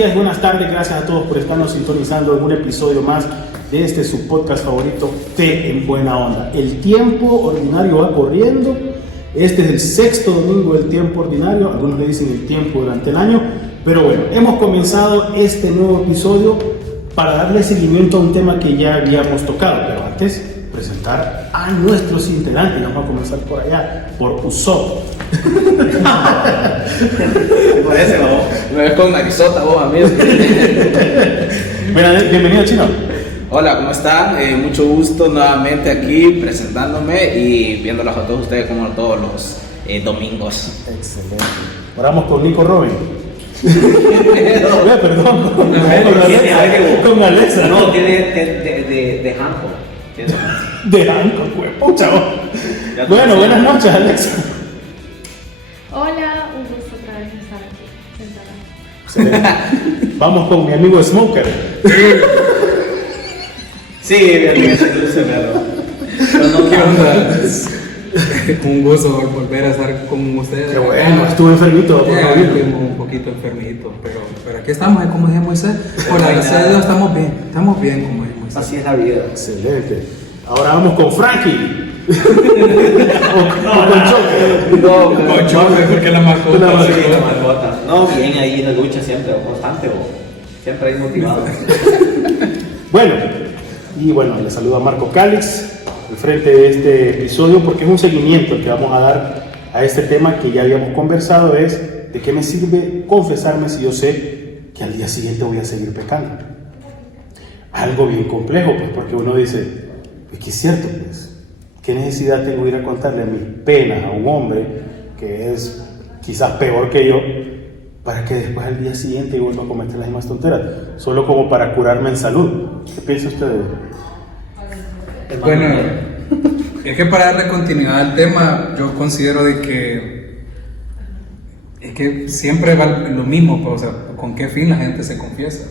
días, buenas tardes, gracias a todos por estarnos sintonizando en un episodio más de este su podcast favorito, Fe en Buena Onda. El tiempo ordinario va corriendo, este es el sexto domingo del tiempo ordinario, algunos le dicen el tiempo durante el año, pero bueno, hemos comenzado este nuevo episodio para darle seguimiento a un tema que ya habíamos tocado, pero antes presentar a nuestros integrantes. Vamos a comenzar por allá, por Usopp. Parece, vos. Me ves con narizota, vos, amigo. Bienvenido, Chino. Hola, ¿cómo están? Mucho gusto nuevamente aquí presentándome y viéndolos a todos ustedes como todos los domingos. Excelente. Oramos con Nico Robin. Perdón, con Alexa. No, tiene de Hanco. De Hanco, pucha. Bueno, buenas noches, Alexa. Hola, un gusto otra vez estar aquí sentada. Excelente. Vamos con mi amigo Smoker. Sí, bien, pero no Un gusto volver a estar con ustedes. Qué bueno, estuve enfermito. Un poquito enfermito, pero aquí estamos, como dice Moisés. Por la gracia de Dios estamos bien, como dice Moisés. así es la vida. Excelente. Ahora vamos con Frankie. o con Choque. No, Con Choque, porque la mascota. Sí, la mascota. No, bien ahí en la lucha siempre, constante, siempre ahí motivado. Bueno, y bueno, le saluda Marco Calix al frente de este episodio porque es un seguimiento que vamos a dar a este tema que ya habíamos conversado, es de qué me sirve confesarme si yo sé que al día siguiente voy a seguir pecando. Algo bien complejo, pues, porque uno dice, pues que es cierto, pues, ¿qué necesidad tengo de ir a contarle mis penas a un hombre que es quizás peor que yo para que después al día siguiente yo vuelva a cometer las mismas tonteras? Solo como para curarme en salud. ¿Qué piensa usted? Bueno, es que para darle continuidad al tema, yo considero de que es que siempre va lo mismo, pues, o sea, con qué fin la gente se confiesa.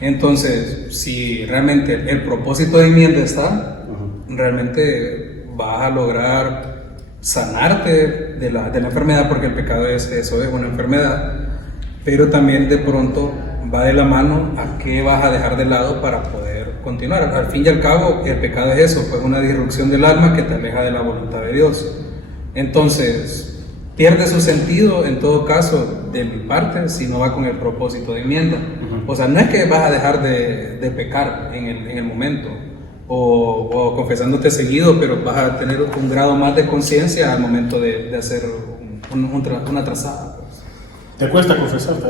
Entonces, si realmente el propósito de enmienda está, realmente vas a lograr sanarte de la enfermedad, porque el pecado eso, es una enfermedad, pero también de pronto va de la mano a qué vas a dejar de lado para poder continuar. Al fin y al cabo, el pecado es eso, pues una disrupción del alma que te aleja de la voluntad de Dios. Entonces, pierde su sentido en todo caso de mi parte si no va con el propósito de enmienda. O sea, no es que vas a dejar de pecar en el momento o confesándote seguido, pero vas a tener un grado más de conciencia al momento de hacer una trazada. Pues. ¿Te cuesta confesarte?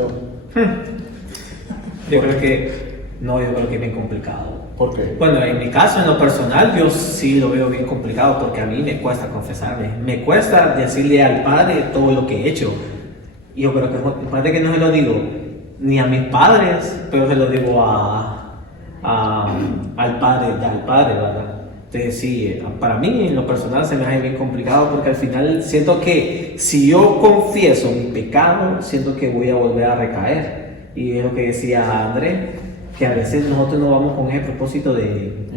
Yo creo que es bien complicado. ¿Por qué? Bueno, en mi caso, en lo personal, yo sí lo veo bien complicado porque a mí me cuesta confesarme. Me cuesta decirle al Padre todo lo que he hecho. Y yo creo que aparte que no se lo digo ni a mis padres, pero se lo digo al Padre, ¿verdad? Entonces sí, para mí en lo personal se me hace bien complicado porque al final siento que si yo confieso mi pecado, siento que voy a volver a recaer. Y es lo que decía André, que a veces nosotros no vamos con ese propósito de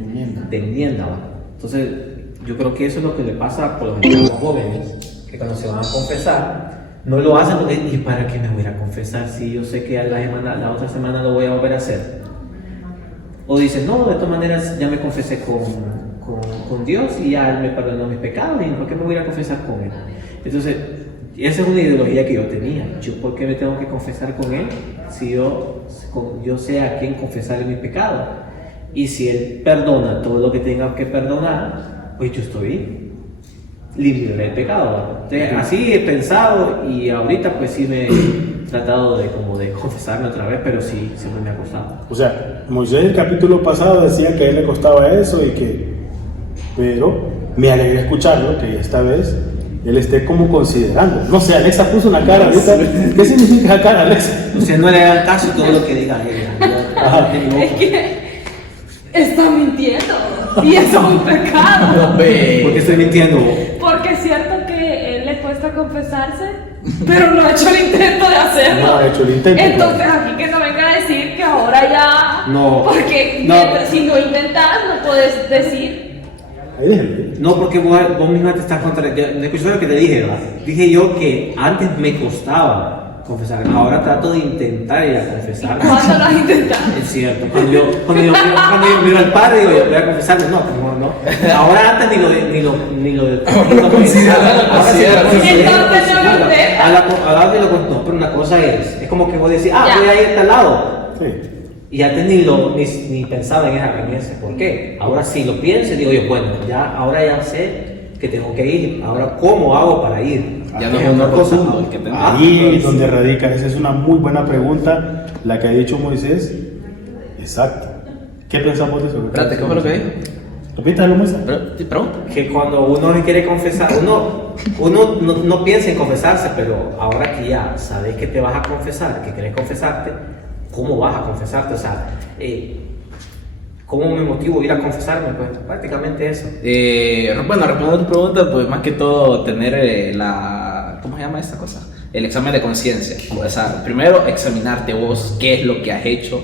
enmienda, ¿verdad? Entonces yo creo que eso es lo que le pasa por lo menos a los jóvenes, que cuando se van a confesar, no lo hacen porque, ¿y para qué me voy a confesar si yo sé que la otra semana lo voy a volver a hacer? O dicen, no, de todas maneras ya me confesé con Dios y ya Él me perdonó mis pecados, ¿y por qué me voy a confesar con Él? Entonces, esa es una ideología que yo tenía. ¿Yo por qué me tengo que confesar con Él si yo sé a quién confesarle mi pecado? Y si Él perdona todo lo que tenga que perdonar, pues yo estoy libre del pecado. Entonces, así he pensado y ahorita pues sí me he tratado de confesarme otra vez, pero sí, siempre me ha costado. O sea, Moisés en el capítulo pasado decía que a él le costaba eso pero me alegra escucharlo, que esta vez él esté como considerando. No sé, Alexa puso una cara ahorita. ¿Qué significa esa cara, Alexa? O sea, no le hagan caso todo lo que diga ella. Es que está mintiendo y eso es un pecado. ¿Por qué estoy mintiendo? Porque es cierto que él le cuesta confesarse, pero no ha hecho el intento de hacerlo. No ha hecho el intento. Entonces aquí que no venga a decir que ahora ya. No. Porque No. si no intentas, no puedes decir. Ahí déjalo. No, porque vos misma te estás contradiciendo. ¿No escuchaste lo que te dije, verdad? Dije yo que antes me costaba confesar. Ahora trato de intentar ir a confesar. ¿Cuándo lo has intentado? Es cierto. Cuando yo miro al padre, digo, yo voy a confesarme. No, no. Ahora antes ni lo considero. Ahora sí lo considero. Entonces no lo intenta. Ahora ni lo conto, pero una cosa es como que vos decís, Ya. voy a ir a tal lado. Sí. Y antes ni pensaba en esa renuncia. ¿Por qué? Ahora sí lo pienso y digo yo, bueno, ahora ya sé que tengo que ir. Ahora, ¿cómo hago para ir? Ya no es un rotundo el que tenemos. Ahí es donde radica, esa es una muy buena pregunta, la que ha dicho Moisés. Exacto. ¿Qué pensamos de eso? Espérate, ¿qué fue lo que dijo? Repítalo, Moisés. Pregunta. Que cuando uno quiere confesar, uno no piensa en confesarse, pero ahora que ya sabes que te vas a confesar, que quieres confesarte, ¿cómo vas a confesarte? O sea, ¿cómo me motivo a ir a confesarme? Pues prácticamente eso. Bueno, respondiendo a tu pregunta, pues más que todo tener ¿cómo se llama esta cosa? El examen de conciencia. O sea, primero examinarte vos, qué es lo que has hecho,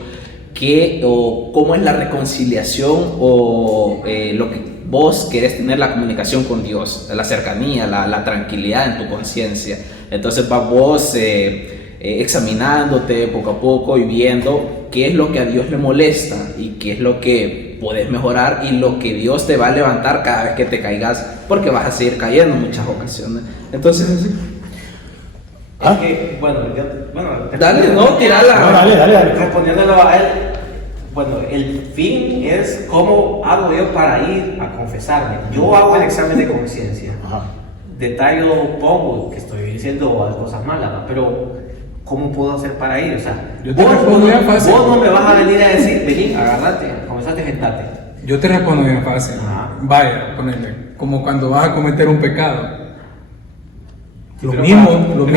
o cómo es la reconciliación o lo que vos querés tener, la comunicación con Dios, la cercanía, la tranquilidad en tu conciencia. Entonces vas vos examinándote poco a poco y viendo qué es lo que a Dios le molesta y qué es lo que puedes mejorar y lo que Dios te va a levantar cada vez que te caigas, porque vas a seguir cayendo en muchas ocasiones. Entonces, Es que, dale, no, tirala. No, dale. Respondiéndolo a él, bueno, el fin es cómo hago yo para ir a confesarme. Yo hago el examen de conciencia. Ajá. Detallo pongo que estoy diciendo cosas malas, ¿no? Pero ¿cómo puedo hacer para ir? O sea, Yo te respondo bien fácil. vos no me vas a venir a decir, vení, agárrate, confesate, sentate. Yo te respondo bien fácil. Ajá. Vaya, ponele, como cuando vas a cometer un pecado. Lo Pero mismo,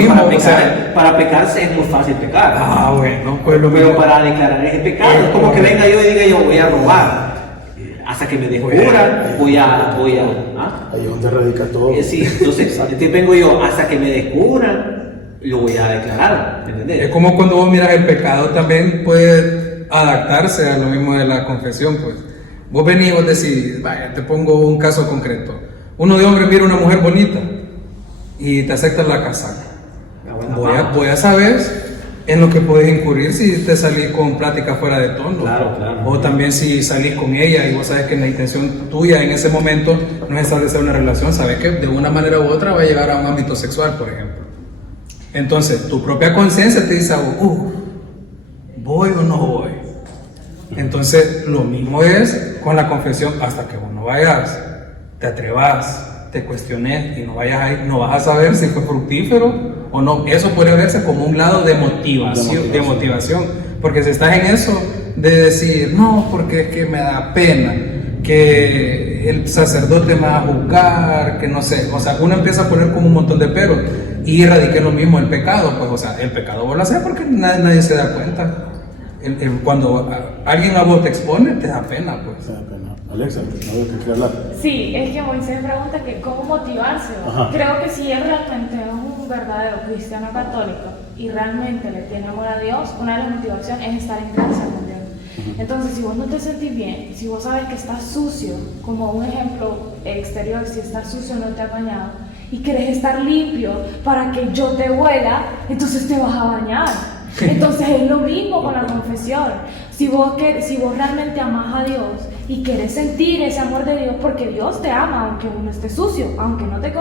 para o sea. para pecarse es muy fácil pecar. Bueno, pues lo Pero mismo. para declarar ese pecado, es como que venga yo y diga yo voy a robar. Hasta que me descubran, voy a ¿ah? Ahí es donde radica todo. Sí, entonces vengo yo, hasta que me descubran, lo voy a declarar, ¿me entendés? Es como cuando vos miras el pecado, también puede adaptarse a lo mismo de la confesión, pues. Vos venís y vos decís, vaya, te pongo un caso concreto. Uno de hombre mira una mujer bonita y te acepta la casaca. Voy a saber en lo que puedes incurrir si te salís con plática fuera de tono. Claro. O también si salís con ella y vos sabes que la intención tuya en ese momento no es establecer una relación, sabes que de una manera u otra va a llegar a un ámbito sexual, por ejemplo. Entonces, tu propia conciencia te dice, ¿voy o no voy? Entonces, lo mismo es con la confesión, hasta que vos no vayas, te atrevas, te cuestiones y no vayas ahí, no vas a saber si fue fructífero o no. Eso puede verse como un lado de motivación, porque si estás en eso de decir, no, porque es que me da pena, que el sacerdote me va a juzgar, que no sé, o sea, uno empieza a poner como un montón de peros y radica lo mismo el pecado, pues, o sea, el pecado vos lo haces porque nadie se da cuenta. Cuando alguien a vos te expone, te da pena, pues. Me da pena. Alexa, no veo que quiere hablar. Sí, es que Moisés pregunta que cómo motivarse. Ajá. Creo que si él realmente es un verdadero cristiano católico y realmente le tiene amor a Dios, una de las motivaciones es estar en gracia con Dios. Entonces, si vos no te sentís bien, si vos sabes que estás sucio, como un ejemplo exterior, si estás sucio no te has bañado y querés estar limpio para que yo te huela, entonces te vas a bañar. Entonces es lo mismo con la confesión. Si vos realmente amás a Dios y querés sentir ese amor de Dios, porque Dios te ama aunque uno esté sucio, aunque no te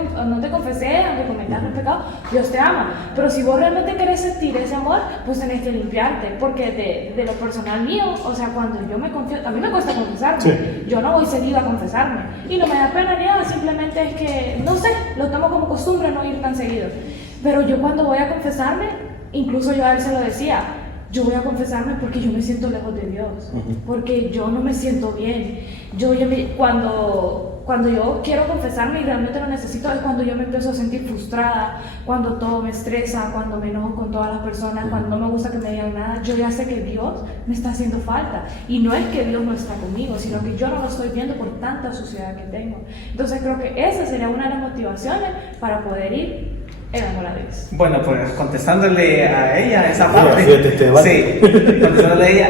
confeses, aunque cometas el pecado, Dios te ama. Pero si vos realmente querés sentir ese amor, pues tenés que limpiarte, porque de lo personal mío, o sea, cuando yo me confieso, a mí me cuesta confesarme, Sí. yo no voy seguido a confesarme y no me da pena ni nada, simplemente es que, no sé, lo tomo como costumbre no ir tan seguido. Pero yo cuando voy a confesarme, incluso yo a él se lo decía, yo voy a confesarme porque yo me siento lejos de Dios, porque yo no me siento bien. Cuando yo quiero confesarme y realmente lo necesito es cuando yo me empiezo a sentir frustrada, cuando todo me estresa, cuando me enojo con todas las personas, cuando no me gusta que me digan nada. Yo ya sé que Dios me está haciendo falta y no es que Dios no está conmigo, sino que yo no lo estoy viendo por tanta suciedad que tengo. Entonces creo que esa sería una de las motivaciones para poder ir en amor a Dios. Bueno, pues contestándole a ella esa Mira, parte. fíjate este debate. Sí, contestándole a ella,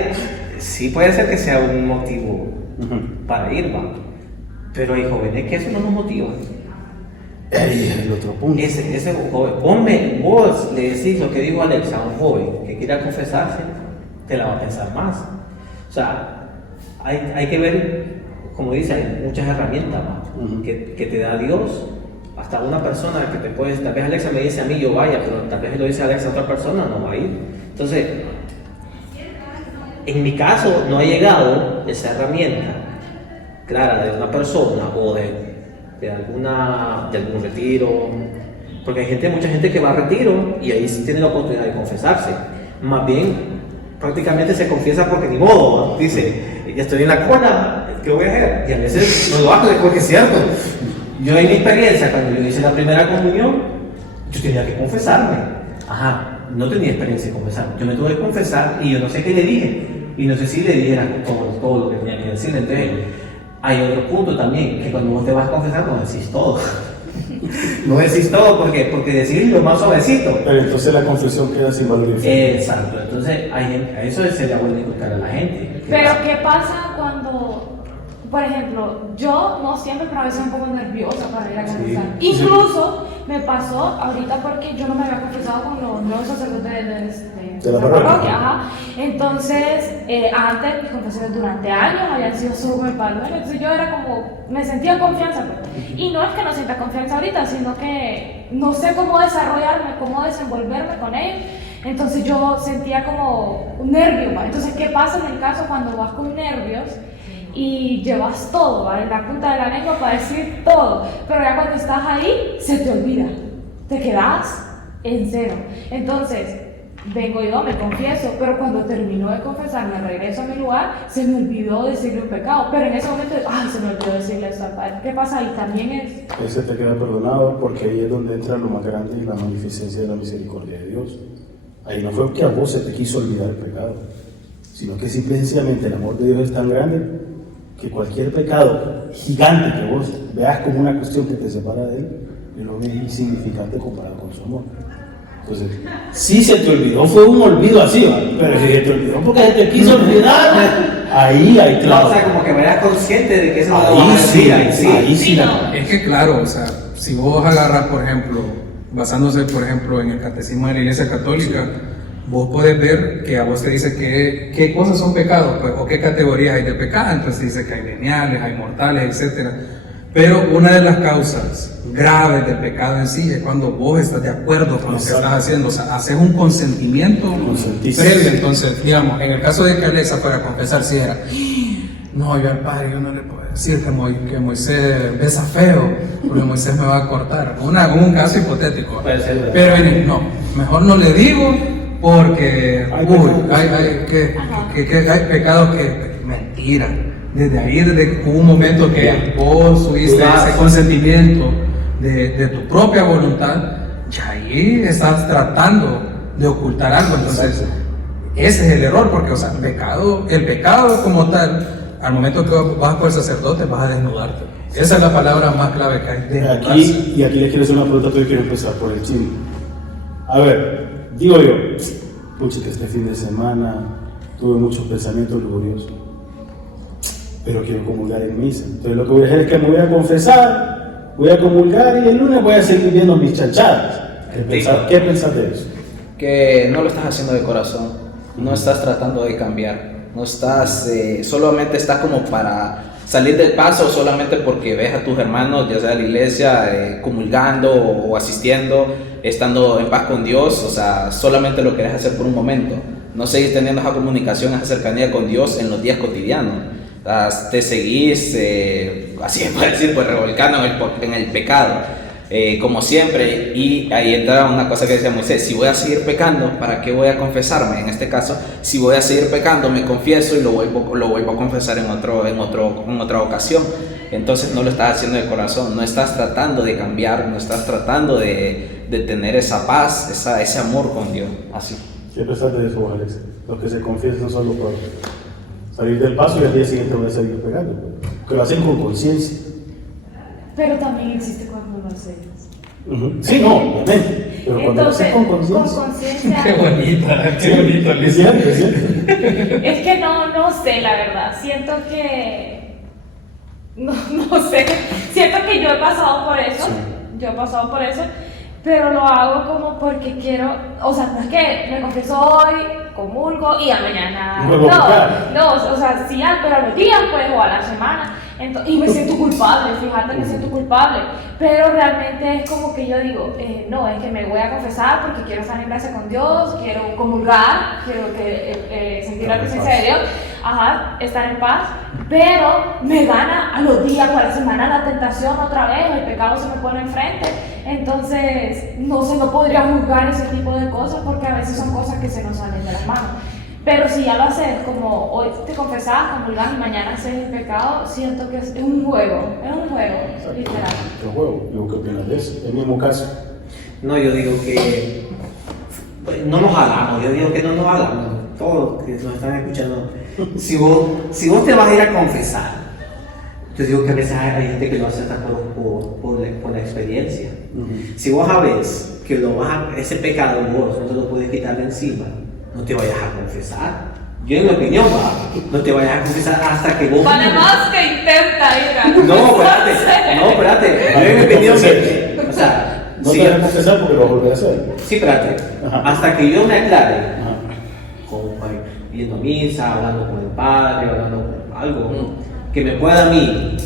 sí puede ser que sea un motivo para ir, ¿va? Pero hay jóvenes que eso no nos motiva. Ahí es el otro punto. Ese joven, vos le decís lo que dijo Alexa a un joven que quiera confesarse, te la va a pensar más. O sea, hay que ver, como dice, hay muchas herramientas que te da Dios. Hasta una persona que te puede, tal vez Alexa me dice a mí, yo vaya, pero tal vez lo dice Alexa a otra persona, no va a ir. Entonces, en mi caso, no ha llegado esa herramienta clara de una persona o de algún retiro, porque hay mucha gente que va a retiro y ahí sí tiene la oportunidad de confesarse. Más bien, prácticamente se confiesa porque ni modo, ¿no? Dice, ya estoy en la cola, ¿qué voy a hacer? Y a veces no lo hago porque es cierto. Yo en mi experiencia, cuando yo hice la primera comunión, yo tenía que confesarme. Ajá, no tenía experiencia de confesar. Yo me tuve que confesar y yo no sé qué le dije. Y no sé si le dijera todo lo que tenía que decir. Entonces, hay otro punto también, que cuando vos te vas a confesar no decís todo. No decís todo porque decís lo más suavecito. Pero entonces la confesión queda sin valor. Exacto, entonces a eso sería bueno inculcar a la gente. Pero ¿qué pasa cuando, por ejemplo, yo no siempre, pero a veces un poco nerviosa para ir a confesar? Sí. Incluso me pasó ahorita porque yo no me había confesado con los nuevos sacerdotes de la parroquia. Ajá. Entonces, antes mis confesiones durante años habían sido solo con el padre, entonces yo era como, me sentía confianza, pues. Y no es que no sienta confianza ahorita, sino que no sé cómo desarrollarme, cómo desenvolverme con ellos. Entonces yo sentía como un nervio, ¿va? Entonces, ¿qué pasa en el caso cuando vas con nervios y llevas todo, ¿va? En la punta de la lengua para decir todo, pero ya cuando estás ahí se te olvida, te quedas en cero? Entonces vengo yo, me confieso, pero cuando termino de confesar, me regreso a mi lugar, se me olvidó decirle un pecado, pero en ese momento, ay, se me olvidó decirle eso al Padre. ¿Qué pasa ahí? También es... Ese te queda perdonado porque ahí es donde entra lo más grande y la magnificencia de la misericordia de Dios. Ahí no fue que a vos se te quiso olvidar el pecado, sino que simple y sencillamente el amor de Dios es tan grande que cualquier pecado gigante que vos veas como una cuestión que te separa de Él, lo ves insignificante comparado con su amor. Entonces, si se te olvidó, fue un olvido así, ¿va? Pero si se te olvidó porque se te quiso olvidar, ahí hay claro. O sea, como que me eras consciente de que eso no lo Ahí vas a sí, decir, ahí sí. no. Es que claro, o sea, si vos agarras, por ejemplo, basándose, por ejemplo, en el Catecismo de la Iglesia Católica, vos podés ver que a vos te dice qué cosas son pecados, pues, o qué categorías hay de pecado. Entonces dice que hay veniales, hay mortales, etc. Pero una de las causas graves del pecado en sí es cuando vos estás de acuerdo con lo que estás haciendo, o sea, haces un consentimiento previo. Entonces, digamos, en el caso de que Alexa fuera a confesar, si era, no, yo al Padre yo no le puedo decir que Moisés besa feo, porque Moisés me va a cortar. Un caso hipotético. Pero no, mejor no le digo porque hay pecados que mentira. Desde ahí, desde que hubo un momento que vos tuviste ese consentimiento de tu propia voluntad, ya ahí estás tratando de ocultar algo. Entonces, ese es el error, porque, o sea, el pecado como tal, al momento que vas por el sacerdote, vas a desnudarte. Esa es la palabra más clave que hay. Aquí les quiero hacer una pregunta, pero yo quiero empezar por el chisme. A ver, digo yo, pucha, que este fin de semana tuve muchos pensamientos lujuriosos, pero quiero comulgar en misa. Entonces lo que voy a hacer es que me voy a confesar, voy a comulgar y el lunes voy a seguir viendo mis chanchadas. ¿Qué pensás de eso? Que no lo estás haciendo de corazón, no estás tratando de cambiar, no estás, solamente estás como para salir del paso, solamente porque ves a tus hermanos, ya sea de la iglesia, comulgando o asistiendo, estando en paz con Dios, o sea, solamente lo querés hacer por un momento, no seguís teniendo esa comunicación, esa cercanía con Dios en los días cotidianos. Te seguís, así se puede decir, pues revolcando en el pecado, como siempre. Y ahí entra una cosa que decía Moisés: si voy a seguir pecando, ¿para qué voy a confesarme? En este caso, si voy a seguir pecando, me confieso y lo vuelvo a confesar en otra ocasión. Entonces no lo estás haciendo de corazón, no estás tratando de cambiar, no estás tratando de tener esa paz, ese amor con Dios. Así. ¿Qué pensás de eso, Alex? Los que se confiesan solo por salir del paso y al día siguiente voy a seguir pegando, que lo hacen con conciencia. Pero también existe cuando lo hacemos. Sí, no, obviamente. Pero cuando lo haces con conciencia. Qué bonito, Es cierto, es cierto. Es que no sé, la verdad. Siento que. No sé. Siento que yo he pasado por eso. Sí. yo he pasado por eso, pero lo hago como porque quiero, o sea, no es que me confieso hoy, comulgo y a mañana no, o sea, sí, pero a los días pues, o a la semana, y me siento culpable, fíjate, me siento culpable, pero realmente es como que yo digo, no, es que me voy a confesar porque quiero estar en gracia con Dios, quiero comulgar, quiero que, sentir la presencia de Dios, estar en paz, pero me gana a los días o a la semana la tentación otra vez, el pecado se me pone enfrente, entonces no podría juzgar ese tipo de cosas porque a veces son cosas que se nos salen de las manos. Pero si ya lo haces, como hoy te confesás, comulgás y mañana haces el pecado, siento que es un juego, literal. El juego, ¿y qué opinas de eso? El mismo caso. No, yo digo que no nos hagamos, yo digo que no nos hagamos, todos los que nos están escuchando. Si vos te vas a ir a confesar, yo digo que a veces hay gente que lo hace hasta por la experiencia. Si vos sabés que ese pecado vos no te lo puedes quitar de encima, no te vayas a confesar. Yo en mi opinión, no te vayas a confesar hasta que vos... Vale más que intenta ir a espérate. Yo en mi opinión, o sea... No te vas a confesar porque lo vas a volver a hacer. Sí, espérate. Hasta que yo me aclare, yendo a misa, hablando con el padre, hablando con algo que me pueda a mí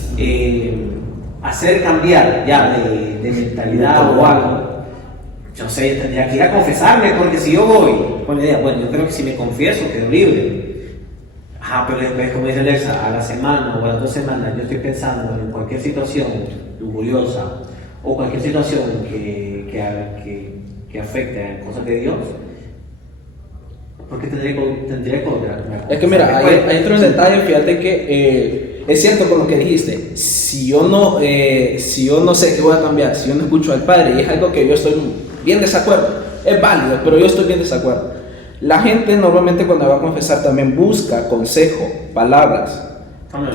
hacer cambiar ya de mentalidad o algo. Yo sé, tendría que ir a confesarme, porque si yo voy con la idea, bueno, yo creo que si me confieso quedo libre. Pero después, como dice Alexa, a la semana o a las 2 semanas yo estoy pensando en cualquier situación lujuriosa o cualquier situación que afecte a cosas de Dios. Porque tendría que volver. Es que mira, ahí entra un detalle, fíjate que es cierto con lo que dijiste. Si yo no sé qué voy a cambiar, si yo no escucho al Padre, y es algo que yo estoy bien desacuerdo, es válido, pero yo estoy bien desacuerdo. La gente normalmente cuando va a confesar también busca consejo, palabras.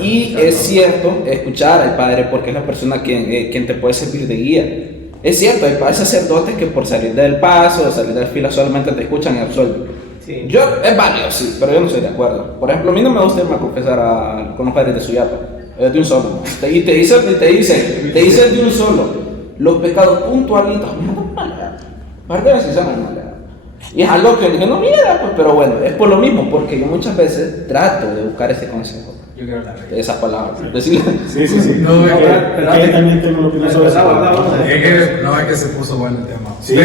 Y es cierto escuchar al Padre porque es la persona quien te puede servir de guía. Es cierto, hay sacerdotes que por salir del paso, salir del fila solamente te escuchan y absuelven. Sí. Es válido, sí, pero yo no estoy de acuerdo. Por ejemplo, a mí no me gusta irme a confesar con los padres de Suyapa, de un solo. Y te dicen de un solo los pecados puntualitos. Parte de la mala. Y es algo que no mira, pues, pero bueno, es por lo mismo, porque yo muchas veces trato de buscar ese consejo. Yo quiero hablar de esas palabras. Sí. No, que también tengo una opinión sobre eso. Es que se puso bueno el tema. Sí,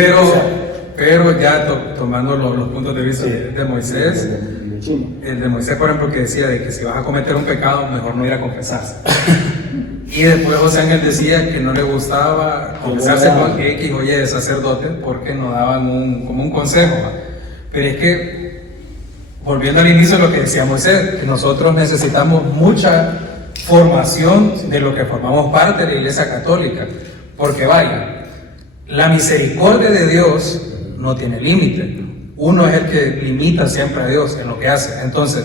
pero ya tomando los puntos de vista de Moisés, el de Moisés, por ejemplo, que decía de que si vas a cometer un pecado, mejor no ir a confesarse. Y después José Ángel decía que no le gustaba confesarse con X o Y sacerdotes porque nos daban como un consejo. Pero es que, volviendo al inicio de lo que decía Moisés, que nosotros necesitamos mucha formación de lo que formamos parte de la Iglesia Católica. Porque vaya, la misericordia de Dios no tiene límite. Uno es el que limita siempre a Dios en lo que hace. Entonces,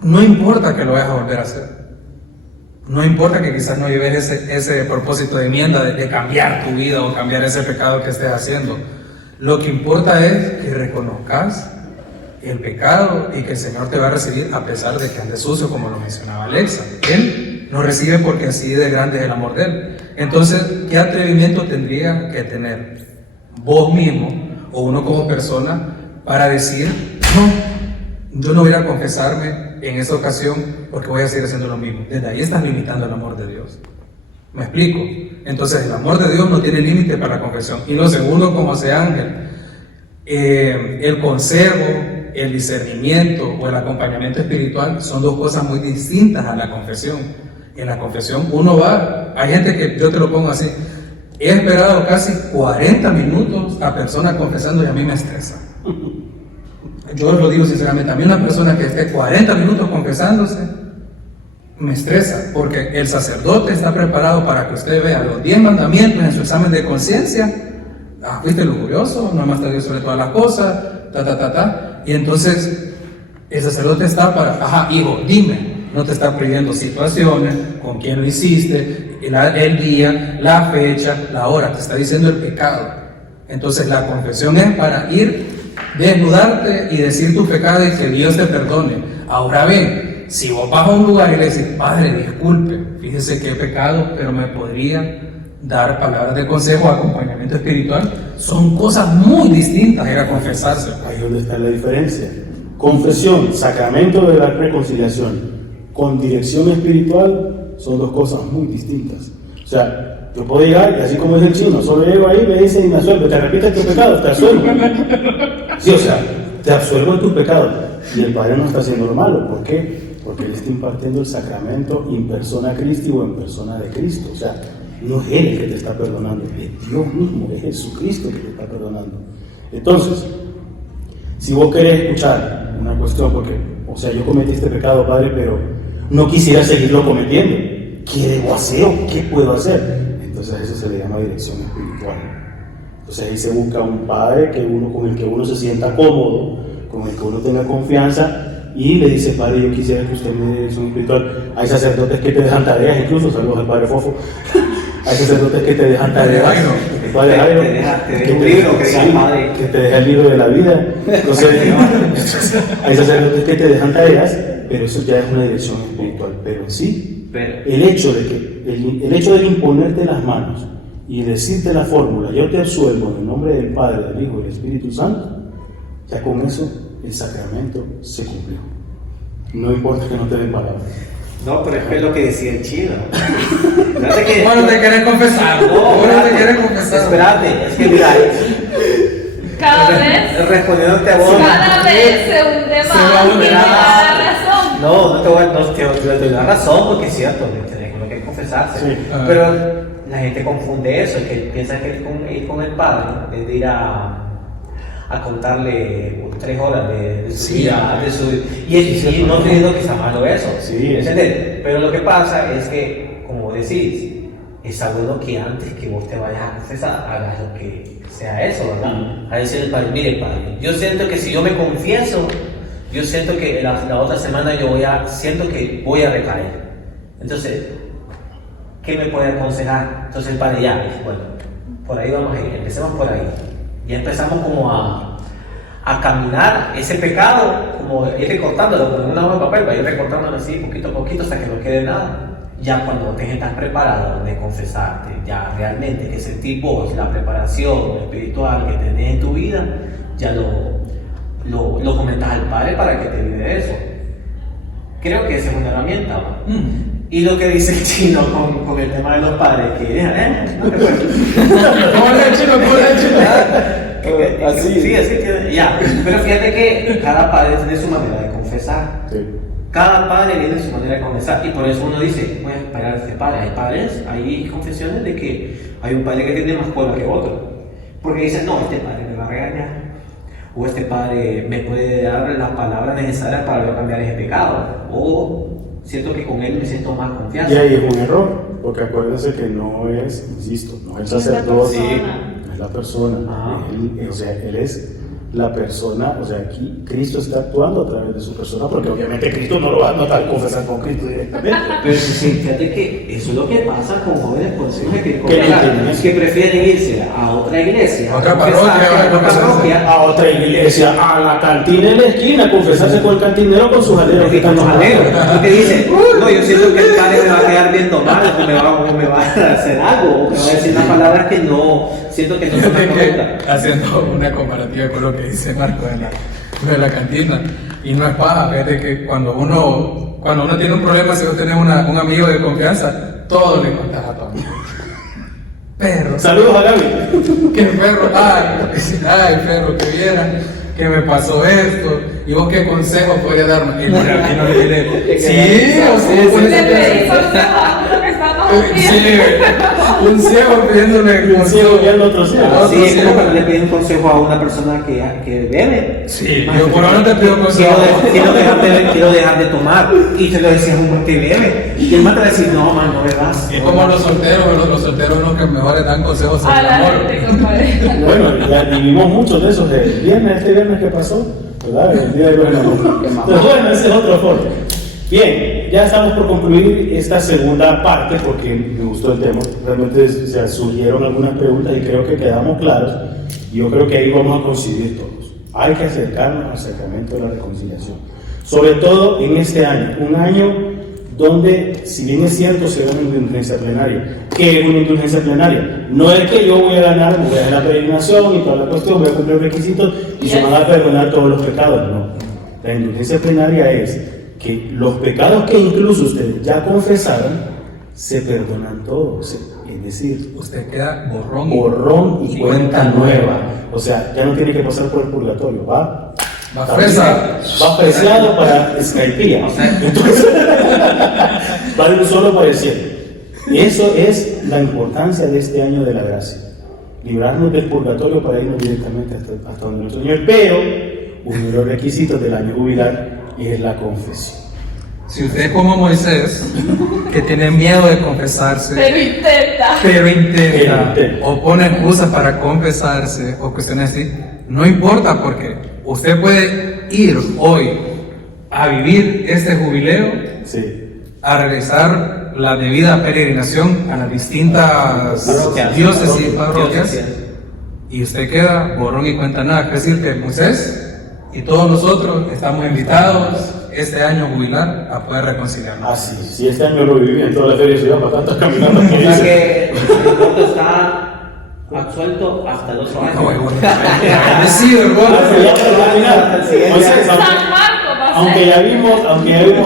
no importa que lo vayas a volver a hacer. No importa que quizás no lleves ese propósito de enmienda de cambiar tu vida o cambiar ese pecado que estés haciendo. Lo que importa es que reconozcas el pecado y que el Señor te va a recibir a pesar de que andes sucio, como lo mencionaba Alexa. Él nos recibe porque así de grande es el amor de Él. Entonces, ¿qué atrevimiento tendría que tener vos mismo o uno como persona para decir, no, yo no voy a ir a confesarme en esta ocasión porque voy a seguir haciendo lo mismo? Desde ahí estás limitando el amor de Dios. ¿Me explico? Entonces, el amor de Dios no tiene límite para la confesión. Y lo segundo, como José Ángel, el consejo, el discernimiento o el acompañamiento espiritual son dos cosas muy distintas a la confesión. En la confesión uno va, hay gente que, yo te lo pongo así, he esperado casi 40 minutos a personas confesando y a mí me estresa. Yo lo digo sinceramente, a mí una persona que esté 40 minutos confesándose me estresa, porque el sacerdote está preparado para que usted vea los 10 mandamientos en su examen de conciencia. Fuiste lujurioso, no amaste a Dios sobre todas las cosas, y entonces el sacerdote está para, hijo, dime. No te está prohibiendo situaciones, con quién lo hiciste, el día, la fecha, la hora, te está diciendo el pecado. Entonces la confesión es para ir, desnudarte y decir tu pecado y que Dios te perdone. Ahora bien, si vos vas a un lugar y le decís, Padre, disculpe, fíjese que he pecado, pero me podría dar palabras de consejo, acompañamiento espiritual, son cosas muy distintas a ir a confesarse. Ahí es donde está la diferencia. Confesión, sacramento de la reconciliación, con dirección espiritual, son dos cosas muy distintas. O sea, yo puedo llegar, y así como es el chino, solo llego ahí, me dicen y me absuelve, te arrepientes de tus pecados, te absuelvo. Sí, o sea, te absuelvo de tus pecados. Y el Padre no está haciendo lo malo. ¿Por qué? Porque Él está impartiendo el sacramento in persona Christi o en persona de Cristo. O sea, no es Él el que te está perdonando, es Dios mismo, es Jesucristo que te está perdonando. Entonces, si vos querés escuchar una cuestión, porque, o sea, yo cometí este pecado, Padre, pero no quisiera seguirlo cometiendo. ¿Qué debo hacer o qué puedo hacer? Entonces a eso se le llama dirección espiritual. Entonces ahí se busca un Padre con el que uno se sienta cómodo, con el que uno tenga confianza, y le dice: Padre, yo quisiera que usted me dé dirección espiritual. Hay sacerdotes que te dejan tareas, incluso, saludos al Padre Fofo. Hay sacerdotes que te dejan tareas. El Padre Jairo, te deja un libro que diga Padre. que te deja el libro de la vida. Entonces, hay sacerdotes que te dejan tareas, pero eso ya es una dirección espiritual. Pero sí, el hecho de imponerte las manos y decirte la fórmula: yo te absuelvo en el nombre del Padre, del Hijo y del Espíritu Santo, ya con eso el sacramento se cumplió. No importa que no te den palabras. No, pero es que es lo que decía el chino. Bueno, te querés confesar. Bueno, te querés confesar. Espérate, es que mira, Cada vez respondiéndote a vos. se hunde más y me da la razón. No te doy la razón, porque es cierto, tenés que confesarse. Sí. Pero la gente confunde eso, que piensa que ir con el Padre, en vez de ir a contarle 3 horas de su vida, y no estoy diciendo que está malo eso, Sí. ¿entendés? Pero lo que pasa es que, como decís, es bueno que antes que vos te vayas a confesar, hagas lo que sea eso, ¿verdad? A decirle al Padre: mire, Padre, yo siento que si yo me confieso, yo siento que la otra semana siento que voy a recaer. Entonces, ¿qué me puede aconsejar? Entonces el Padre: ya, bueno, por ahí vamos a ir, empecemos por ahí. Ya empezamos como a caminar ese pecado, como ir recortándolo con una hoja de papel, va a ir recortándolo así poquito a poquito hasta que no quede nada. Ya cuando te estás preparado de confesarte, ya realmente que sentís vos la preparación espiritual que tenés en tu vida, ya lo comentas al Padre para que te ayude eso. Creo que esa es una herramienta, ¿va? Y lo que dice el chino con el tema de los padres, que no te acuerdas. ¿Cómo le chino? Así. Sí, así que ya. Pero fíjate que cada padre tiene su manera de confesar. Sí. Cada padre tiene su manera de confesar. Y por eso uno dice: voy a esperar a este padre. Hay confesiones de que hay un padre que tiene más cola que otro. Porque dicen: no, este padre me va a regañar. O este padre me puede dar las palabras necesarias para yo cambiar ese pecado. O siento que con él me siento más confianza. Y ahí es un error, porque acuérdense que no es, insisto, no es el sacerdote, no es la persona. Él es la persona, o sea, aquí Cristo está actuando a través de su persona, porque obviamente Cristo no lo va a notar confesar con Cristo directamente. Pero sí, fíjate que eso es lo que pasa con jóvenes por eso Que prefieren irse a otra iglesia, A otra parroquia, A otra iglesia, a la cantina en la esquina, confesarse con el cantinero con sus aleros que están aleros. Y te dicen: no, yo siento que el padre me va a quedar viendo mal, o me va a hacer algo, o me va a decir unas palabras que no, siento que no son las correctas. Haciendo una comparativa con lo que dice Marco de la cantina, y no es paja. Fíjate que cuando uno tiene un problema, si vos tenés un amigo de confianza, todo le contás a tu amigo. Perro, Saludos a Gaby. que perro, ay perro, que viera que me pasó esto, y vos qué consejo podrías darme. Y no le diré, sí, o sea, Le pedí consejo a uno que está sí, un ciego pidiéndole Un ciego guiando a otro ciego. Sí, es como cuando le pides un consejo a una persona que bebe. Sí, yo por ahora no te pido consejo. Quiero dejar de tomar. Y te lo decías un buen que bebe. Y el man te va a decir: no, man, no bebas. Es como los solteros son los que mejor les dan consejos a al la amor. gente, compadre. Bueno, ya vivimos muchos de esos este viernes que pasó, ¿verdad? El día de los enamorados. Pero bueno, ese es otro fondo. Bien, ya estamos por concluir esta segunda parte porque me gustó el tema. Realmente surgieron algunas preguntas y creo que quedamos claros. Y yo creo que ahí vamos a coincidir todos. Hay que acercarnos al sacramento de la reconciliación. Sobre todo en este año, un año donde, si bien es cierto, se da una indulgencia plenaria. ¿Qué es una indulgencia plenaria? No es que yo voy a ganar, voy a hacer la peregrinación y toda la cuestión, voy a cumplir los requisitos y se me van a perdonar todos los pecados. No. La indulgencia plenaria es que los pecados que incluso ustedes ya confesaron, se perdonan todos. Es decir, Usted queda borrón y cuenta nueva. O sea, ya no tiene que pasar por el purgatorio, va fresa. va preciado para escaipía. Entonces, va de un solo por el cielo. Y eso es la importancia de este año de la gracia. Librarnos del purgatorio para irnos directamente hasta donde nuestro Señor. Pero uno de los requisitos del año jubilar es la confesión. Si usted es como Moisés, que tiene miedo de confesarse, Pero intenta. pero intenta, o pone excusas para confesarse, o cuestiones así, no importa, porque usted puede ir hoy a vivir este jubileo, Sí. a realizar la debida peregrinación a las distintas diócesis y parroquias, y usted queda borrón y cuenta nada. Es decir, que Moisés y todos nosotros estamos invitados este año jubilar a poder reconciliarnos. Ah, sí. Si este año lo viví en toda la feria de Ciudad Patata caminando. O sea que el voto está absuelto hasta el otro año. No, bueno, bendecido, hermano. Ya para terminar, Moisés, San Marcos va a aunque ser. ya vimos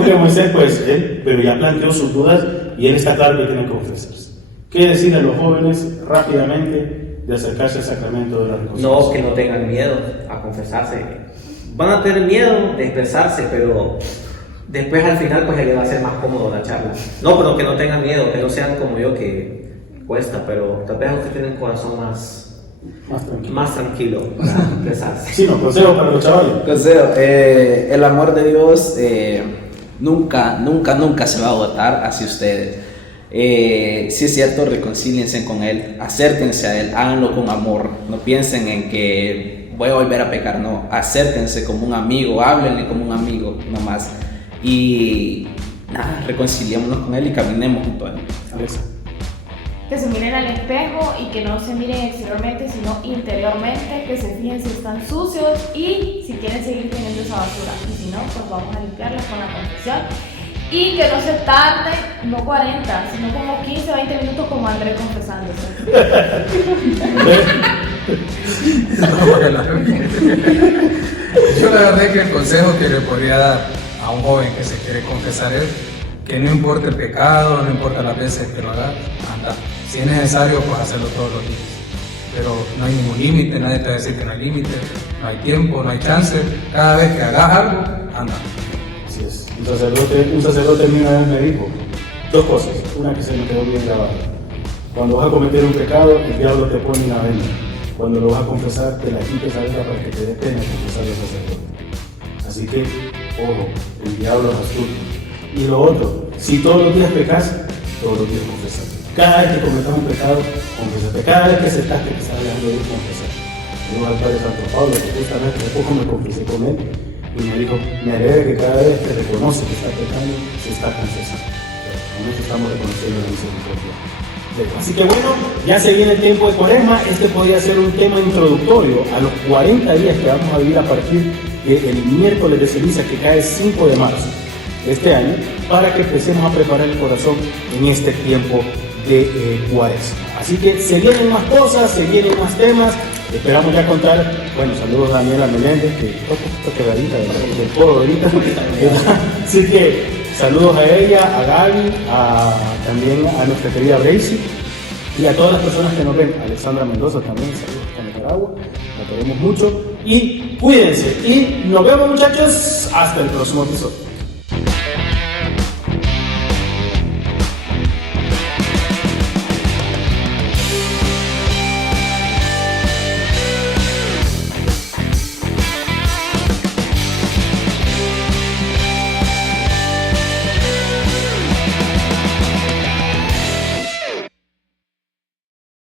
que Moisés, pues, pero ya planteó sus dudas y él está claro que tiene que confesarse. ¿Qué decir a los jóvenes rápidamente de acercarse al sacramento de la reconciliación? No, que no tengan miedo a confesarse. Van a tener miedo de expresarse, pero después al final pues les va a ser más cómodo la charla. No, pero que no tengan miedo, que no sean como yo que cuesta, pero tal vez ustedes tienen un corazón más tranquilo para expresarse. Sí, no, consejo para los chavales. Consejo, el amor de Dios nunca se va a agotar hacia ustedes. Si es cierto, reconcíliense con Él, acérquense a Él, háganlo con amor, no piensen en que voy a volver a pecar, no, acérquense como un amigo, háblenle como un amigo nomás y nada, reconciliémonos con Él y caminemos junto a Él. Alexa. Que se miren al espejo y que no se miren exteriormente, sino interiormente, que se fijen si están sucios y si quieren seguir teniendo esa basura. Y si no, pues vamos a limpiarla con la confesión. Y que no se tarde, no 40, sino como 15, 20 minutos como André confesándose. Yo la verdad que el consejo que le podría dar a un joven que se quiere confesar es que no importa el pecado, no importa las veces que lo haga, anda. Si es necesario, pues hacerlo todos los días. Pero no hay ningún límite, nadie te va a decir que no hay límite, no hay tiempo, no hay chance. Cada vez que hagas algo, anda. Así es. Un sacerdote mío una vez me dijo dos cosas. Una que se me quedó bien grabada. Cuando vas a cometer un pecado, el diablo te pone una venda. Cuando lo vas a confesar, te la quites a venda para que te dé pena confesar al sacerdote. Así que, ojo, el diablo es astuto. Y lo otro, si todos los días pecas, todos los días confesas. Cada vez que cometas un pecado, confesate. Cada vez que aceptaste que estás dejando de confesar. Yo al Padre Santo Pablo, que justamente hace poco me confesé con él, y me dijo, me alegra que cada vez que reconoce que está pecando, se está confesando. Con eso estamos reconociendo la misericordia. Así que bueno, ya se viene el tiempo de Cuaresma. Este podría ser un tema introductorio a los 40 días que vamos a vivir a partir del miércoles de ceniza, que cae 5 de marzo de este año, para que empecemos a preparar el corazón en este tiempo de Cuaresma. Así que se vienen más cosas, se vienen más temas. Esperamos ya contar, bueno, saludos a Daniela Meléndez, que toca quedadita del codo ahorita. Así que saludos a ella, a Gaby, también a nuestra querida Bracy y a todas las personas que nos ven. Alexandra Mendoza también, saludos a Nicaragua, la queremos mucho y cuídense. Y nos vemos, muchachos, hasta el próximo episodio.